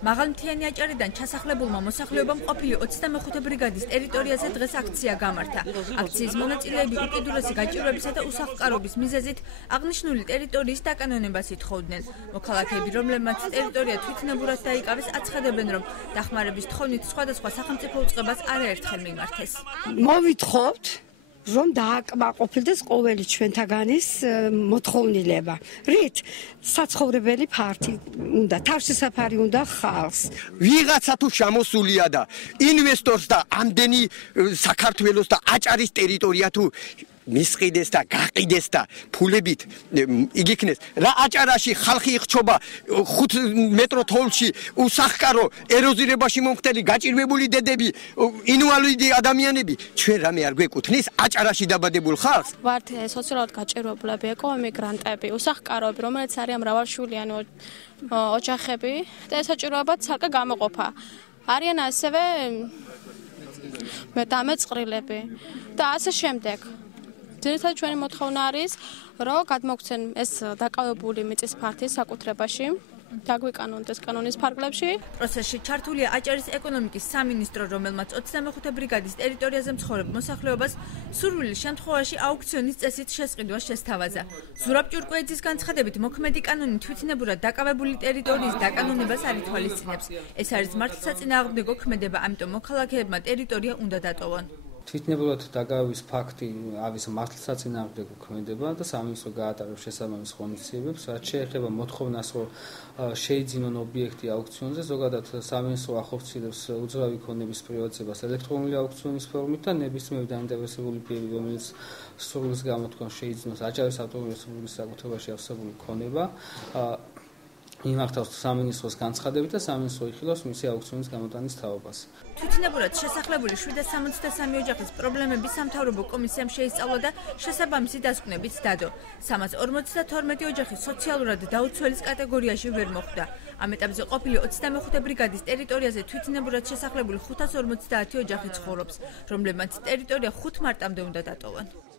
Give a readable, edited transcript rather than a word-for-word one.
მაღალმთიანი აჭარიდან ჩასახლებულმა მოსახლეობამ ყოფილი 25 ბრიგადის ტერიტორიაზე დღეს აქცია გამართა. აქციის მონაწილეები უკიდურესი გაჭირვებისა და უსახლკარობის მიზეზით აღნიშნული ტერიტორიის დაკანონებას ითხოვდნენ. მოქალაქეები, რომლებმაც ტერიტორია თვითნებურად დაიკავეს, აცხადებენ, რომ დახმარების თხოვნით სხვადასხვა სახელმწიფო უწყებას არაერთხელ მიმართეს. მოვითხოვთ რომ დააკმაყოფილდეს ყოველი ჩვენთაგანის მოთხოვნილება. რით საცხოვრებელი ფართი უნდა, თავშესაფარი უნდა ხალხს. ვიღაცა თუ შემოსულია და ინვესტორს და ამდენი საქართველოს და აჭარის ტერიტორია თუ მისყიდეს და გაყიდეს და ფულებით იგიქნეს რა აჭარაში ხალხი იხჩობა 5 მეტრო თოვლში უსახკარო ეროზირებაში მომხდელი გაჭირვებული დედები ინვალიდი ადამიანები ჩვენ რამე არ გვეკუთვნის აჭარაში დაბადებულ ხალხს ვართ სოციალურად გაჭირვებულები ეკოემიგრანტები უსახკაროები რომელიც არიან მრავალშვილიანი ოჯახები და ეს საჭიროებაც ცალკე გამოყოფა არიან ასევე დამეწყრილები და ასე შემდეგ ძირითადად ჩვენი მოთხოვნა არის, რომ გადმოგცენ ეს დაკავებული მიწის ფართი საკუთრებაში, დაგვიკანონდეს კანონის ფარგლებში. პროცესში ჩართულია აჭარის ეკონომიკის სამინისტრო, რომელმაც 25 ბრიგადის ტერიტორიაზე მცხოვრებ მოსახლეობას სურვილი შემთხვევაში აუქციონის წესით შესყიდვა შესთავაზა. ზურაბ ჭურკვეიძის განცხადებით, მოქმედი კანონი თვითნებურად დაკავებული ტერიტორიის დაკანონებას არ ითვალისწინებს. ეს არის მართლსაწინააღმდეგო ქმედება, ამიტომ მოქალაქეებმა ტერიტორია უნდა დატოვონ. თვითნებურად დაკავების ფაქტი არის მართლსაწინააღმდეგო ქმედება და სამინისტრო გაატარებს შესაბამის ღონისძიებებს, რაც შეეხება მოთხოვნას, რომ შეიძინონ ობიექტი აუქციონზე, ზოგადად სამინისტრო ახორციელებს უძრავი ქონების პრივატიზებას ელექტრონული აუქციონის ფორმით და ნებისმიერი დაინტერესებული პირი, რომელიც სურვილს გამოთქვამს შეიძინოს აჭარის ავტონომიური რესპუბლიკის საკუთრებაში არსებული ქონება, მიმართავს სამინისტროს განცხადებით და სამინისტრო იხილავს მისი აუქციონის გამოტანის თაობას. თვითნებურად შესახლებული 763 ოჯახის პრობლემები სამთავრობო კომისიამ შეისწავლა და შესაბამისი დასკვნებით დადო. 342 ოჯახი სოციალურად დაუცველის კატეგორიაში ვერ მოხვდა. ამ ეტაპზე ყოფილი 25 ბრიგადის ტერიტორიაზე თვითნებურად შესახლებული 550 ოჯახი ცხოვრობს, რომლებმაც ტერიტორია 5 მარტამდე უნდა დატოვონ.